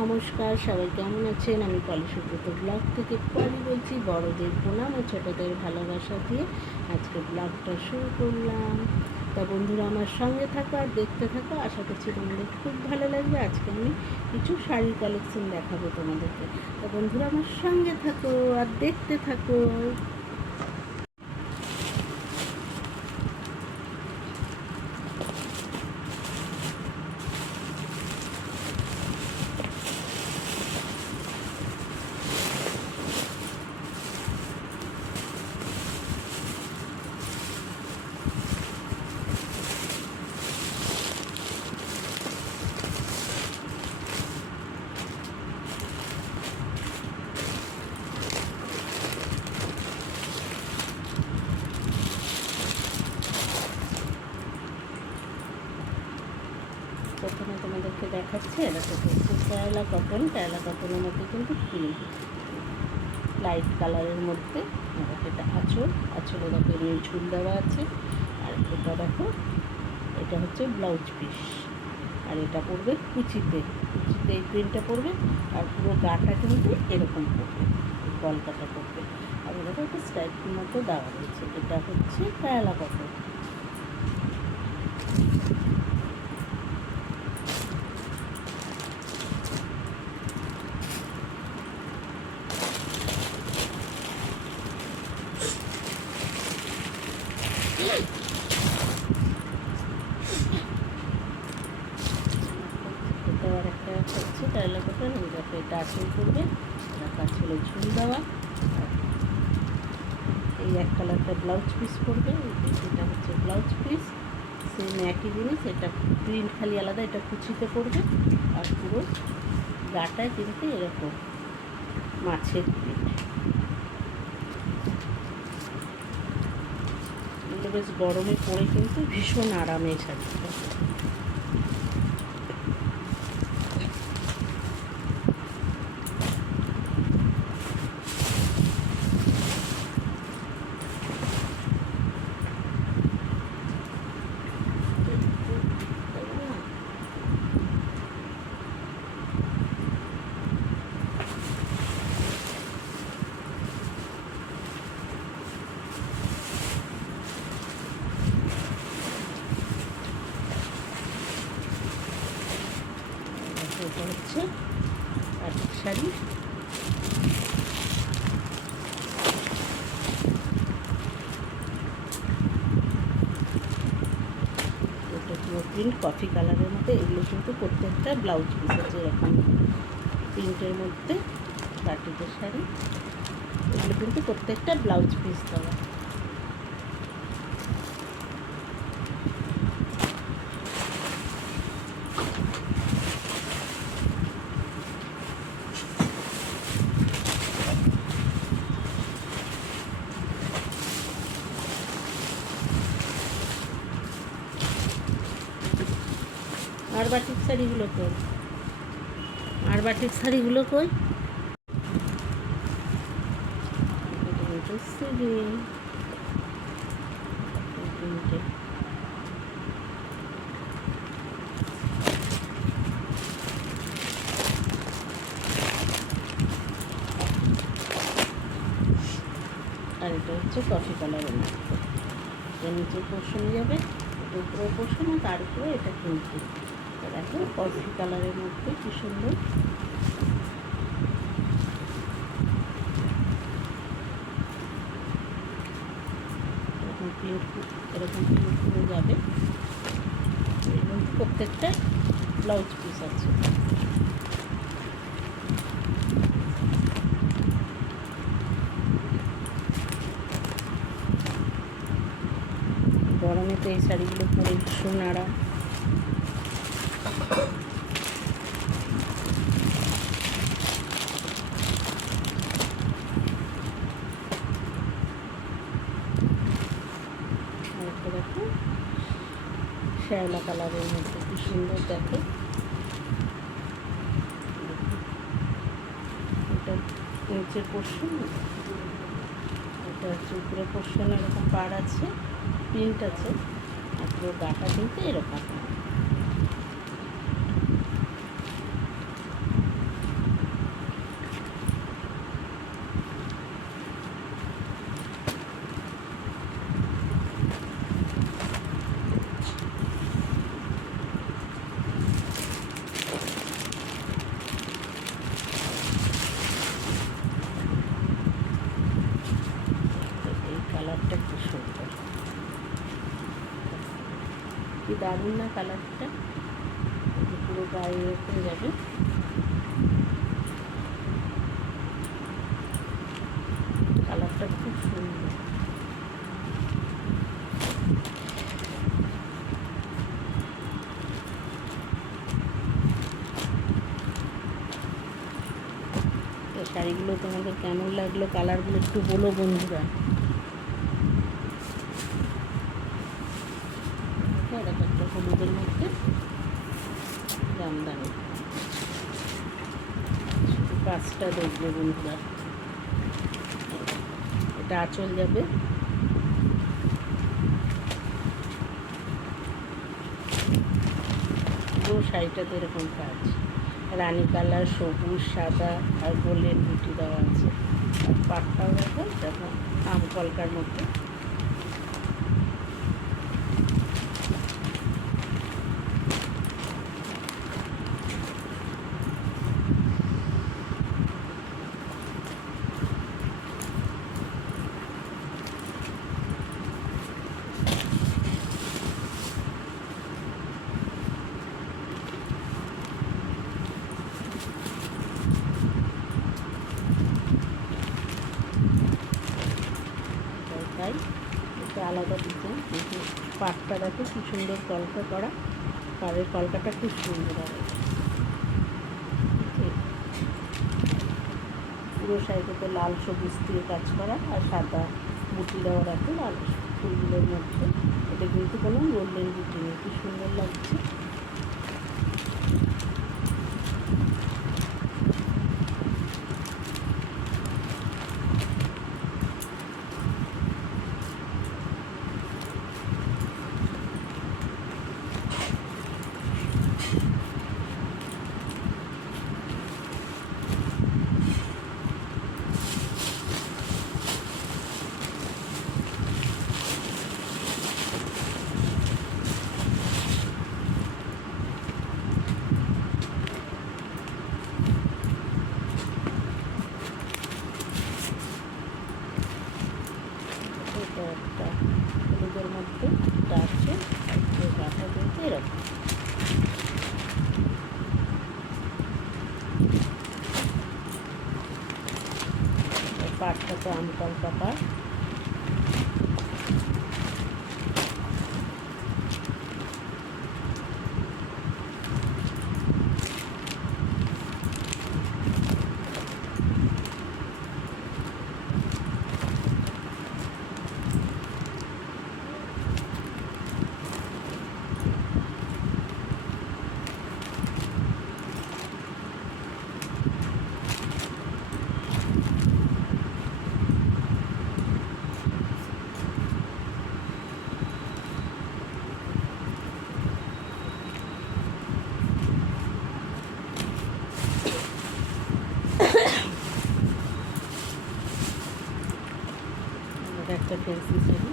নমস্কার, সবাই কেমন আছেন? আমি পলি সুব্রত ব্লগ থেকে পলি বলছি, বড়দের প্রণাম ও ছোটোদের ভালোবাসা দিয়ে আজকে ব্লগটা শুরু করলাম। তা বন্ধুরা, আমার সঙ্গে থাকো আর দেখতে থাকো। আশা করছি তোমাদের খুব ভালো লাগবে। আজকে আমি কিছু শাড়ির কালেকশন দেখাবো তোমাদেরকে। তা বন্ধুরা, আমার সঙ্গে থাকো আর দেখতে থাকো। এটা তো হচ্ছে কেরালা কটন কেরালা কটনের মধ্যে কিন্তু প্রিন্ট লাইট কালারের মধ্যে এটা আঁচল, আঁচলে দেখো এমনি ঝুল দেওয়া আছে। আর এটা দেখো, এটা হচ্ছে ব্লাউজ পিস। আর এটা পড়বে কুচিতে কুচিতে এই প্রিন্টটা পড়বে আর পুরো গাটা কিন্তু এরকম পড়বে কলকাতা পড়বে আর এটা একটা স্ট্রাইপের মতো দেওয়া রয়েছে। এটা হচ্ছে কেরালা কটন এটা আর একটা হচ্ছে কেরালা কটন ওই দেখো এটা আঁচল করবে এটা কাছলে ঝুল দেওয়া। এই এক কালারটা ব্লাউজ পিস পড়বে এটা হচ্ছে ব্লাউজ পিস। সেম একই জিনিস, এটা প্রিন্ট খালি আলাদা, এটা কুচিতে পড়বে আর পুরো গাটা কিন্তু এরকম মাছের প্রিন্ট বেশ গরমে পরে কিন্তু ভীষণ আরামে শাড়িটা এটা হচ্ছে পাটের শাড়ি এটা পুরো প্রিন্ট কফি কালারের মধ্যে এগুলো কিন্তু প্রত্যেকটা ব্লাউজ পিস আছে এরকম প্রিন্টের মধ্যে বাটিকের শাড়ি। এগুলো কিন্তু প্রত্যেকটা ব্লাউজ পিস দেওয়া আর বাটিক শাড়িগুলো কই? আর বাটিক শাড়িগুলো কই? আর এটা হচ্ছে কফি এটা নিচের পোর্শনে যাবে পোর্শন আর তার উপরে এটা কিন্তু দেখো কফি কালারের মধ্যে কি সুন্দর। এরকম প্রিন্ট করে যাবে। প্রত্যেকটা ব্লাউজ পিস আছে। গরমে তো এই শাড়িগুলো পরে ভীষণ আরাম আর একটা দেখো শ্যাওলা কালারের মধ্যে কি সুন্দর দেখে। নিচের পোর্শন এটা হচ্ছে উপরে পোর্শন এরকম পাড় আছে প্রিন্ট আছে। আর পুরো গাটা কিন্তু এরকম। দারুণ না কালারটা? পুরো গায়ে এরকম যাবে। কালারটা খুব সুন্দর। শাড়িগুলো তোমাদের কেমন লাগল? কালারগুলো একটু বলো বন্ধুরা দেখো, এটা একটা হলুদের মধ্যে জামদানি শুধু কাজটা দেখবে বন্ধুরা। এটা আঁচল যাবে। পুরো শাড়িটাতে এরকম কাজ। রানী কালার, সবুজ, সাদা আর গোল্ডেন বুটি দেওয়া আছে। আর পাটটাও দেখো দেখো, আম কলকার মধ্যে আলাদা ডিজাইন কিন্তু পাটটা দেখো কি সুন্দর কলকা করা পাড়ের কলকাটা খুব সুন্দর হবে। পুরো শাড়িটাতে লাল সবুজ দিয়ে কাজ করা, আর সাদা বুটি দেওয়া রাখে লাল ফুলগুলোর মধ্যে এটা কিন্তু কোনো গোল্ডেন বুটি নেই কি সুন্দর লাগছে এটা একটা হলুদের মধ্যে এটা আছে আর পুরো গাটা কিন্তু এরকম আর পাটটা তো আনকম কলকা এটা শাড়ি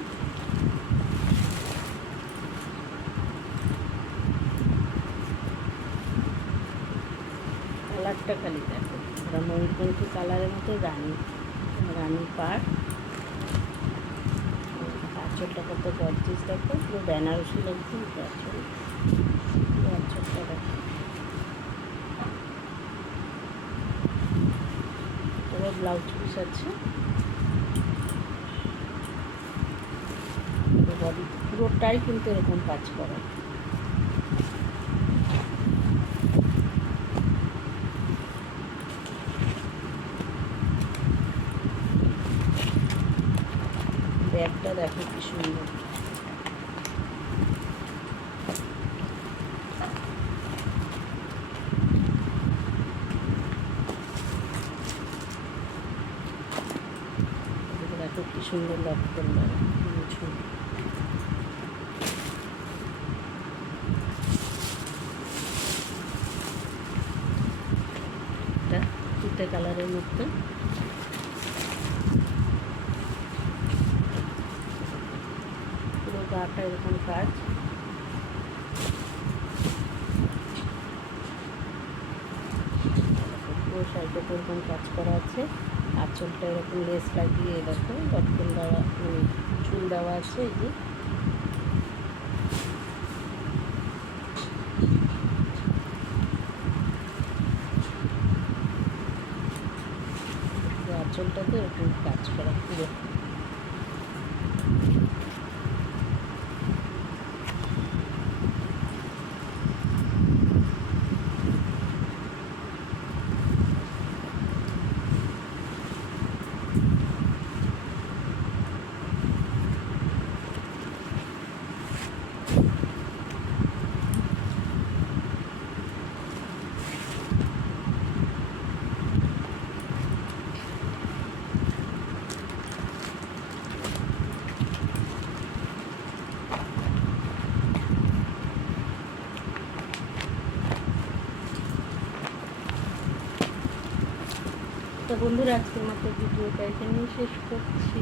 কালারটা খালি দেখো। ওরা ময়ূরপন্থী কালারের মতো, রানী রানী পাট আঁচলটা কত গর্জিস দেখো, পুরো বেনারসি তো আঁচল। পুরো আঁচলটা দেখো। তবে ব্লাউজ পিস আছে? পুরোটাই কিন্তু এরকম কাজ করে। ব্যাগটা দেখো কি সুন্দর। দেখো কি সুন্দর লটকন দেওয়া সুন্দর এটা তুতে কালারের মধ্যে। পুরো গাটা এরকম কাজ। পুরো শাড়িটা এরকম কাজ করা আছে। আঁচলটা এরকম লেস লাগিয়ে দেখো লটকন দেওয়া মানে চুল দেওয়া আছে এই যে। আঁচলটাতে একটু কাজ করা পুরো। তো বন্ধুরা আজকের মতো ভিডিওটা এখানেই শেষ করছি।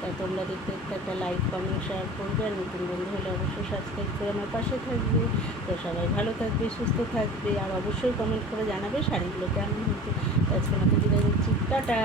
তা তোমরা দেখতে একটা লাইক কমেন্ট শেয়ার করবে আর নতুন বন্ধু হলে অবশ্যই সাবস্ক্রাইব করে আমার পাশে থাকবে। তো সবাই ভালো থাকবে, সুস্থ থাকবে আর অবশ্যই কমেন্ট করে জানাবে শাড়িগুলো কেমন হয়েছে। আজকে আজকের মতো বিদায় দিচ্ছি টাটা!